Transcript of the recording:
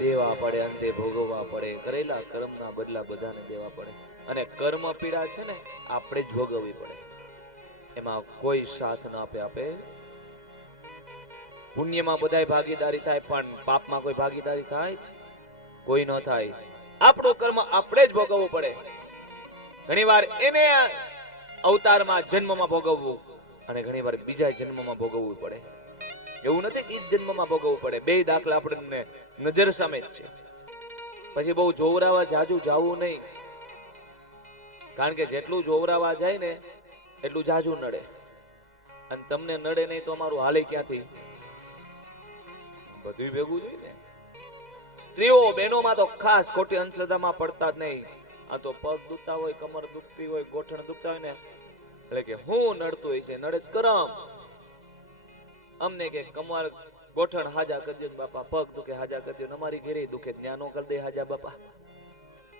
દેવા પડે, અંતે ભોગવવા પડે, કરેલા કર્મના બદલા બધાને દેવા પડે. અને કર્મ પીડા છે ને આપણે જ ભોગવવી પડે. એમાં કોઈ સાથ ન આપે. પુણ્યમાં બધાય ભાગીદારી થાય, પણ પાપમાં કોઈ ભાગીદારી થાય છે? કોઈ ન થાય. આપણું કર્મ આપણે જ ભોગવવું પડે. ઘણીવાર એને અવતારમાં જન્મમાં ભોગવવું અને ઘણીવાર બીજા જન્મમાં ભોગવવું પડે. એવું નથી કે જન્મમાં ભોગવવું પડે. બે દાખલા આપણને નજર સામે જ છે. પછી બહુ જોવરાવા જાજુ જાવું નહીં, કારણ કે જેટલું જોવરાવા જાય ને એટલું જાજુ નડે, અને તમને નડે નહીં તો અમારું હાલે ક્યાંથી? બધું ભેગું જોઈએ ને. સ્ત્રીઓ બહેનોમાં તો ખાસ ખોટી અંધશ્રદ્ધામાં પડતા જ નહીં. આ તો પગ દુખતા હોય, કમર દુખતી હોય, ગોઠણ દુખતા હોય ને એટલે કે હું નડતું હોય છે, નડે જ કરમ. અમને કે કમર ગોઠણ હાજા કરજો બાપા, પગ દુખે હાજા કરજો. અમારી ઘેરે દુખે, જ્ઞાનો કરી દે હાજા બાપા.